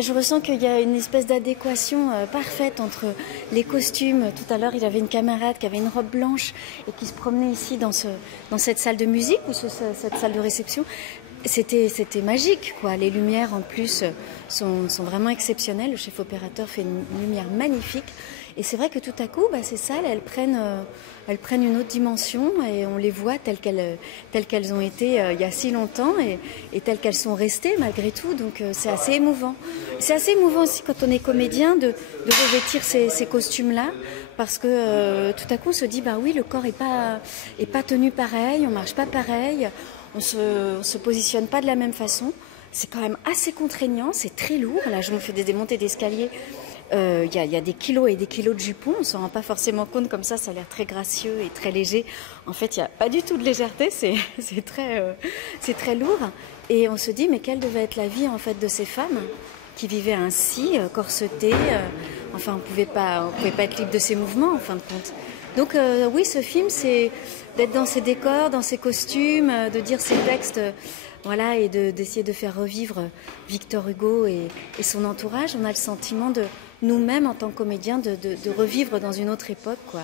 Je ressens qu'il y a une espèce d'adéquation parfaite entre les costumes. Tout à l'heure, il avait une camarade qui avait une robe blanche et qui se promenait ici dans cette salle de musique ou cette salle de réception. C'était magique, quoi. Les lumières, en plus, sont vraiment exceptionnelles. Le chef opérateur fait une lumière magnifique. Et c'est vrai que tout à coup, ces salles, elles prennent une autre dimension et on les voit telles qu'elles ont été il y a si longtemps et telles qu'elles sont restées malgré tout. Donc c'est assez émouvant. C'est assez émouvant aussi quand on est comédien de revêtir ces costumes-là parce que tout à coup on se dit, oui, le corps est pas tenu pareil, on marche pas pareil, on se positionne pas de la même façon. C'est quand même assez contraignant, c'est très lourd. Là, je me fais des montées d'escalier. Il y a des kilos et des kilos de jupons, on ne s'en rend pas forcément compte comme ça a l'air très gracieux et très léger. En fait, il n'y a pas du tout de légèreté, c'est très lourd. Et on se dit, mais quelle devait être la vie en fait de ces femmes qui vivaient ainsi, corsetées. Enfin, on pouvait pas être libre de ses mouvements en fin de compte. Donc oui, ce film, c'est d'être dans ces décors, dans ces costumes, de dire ces textes, voilà, et d'essayer de faire revivre Victor Hugo et son entourage. On a le sentiment de nous-mêmes, en tant que comédiens, de revivre dans une autre époque, quoi.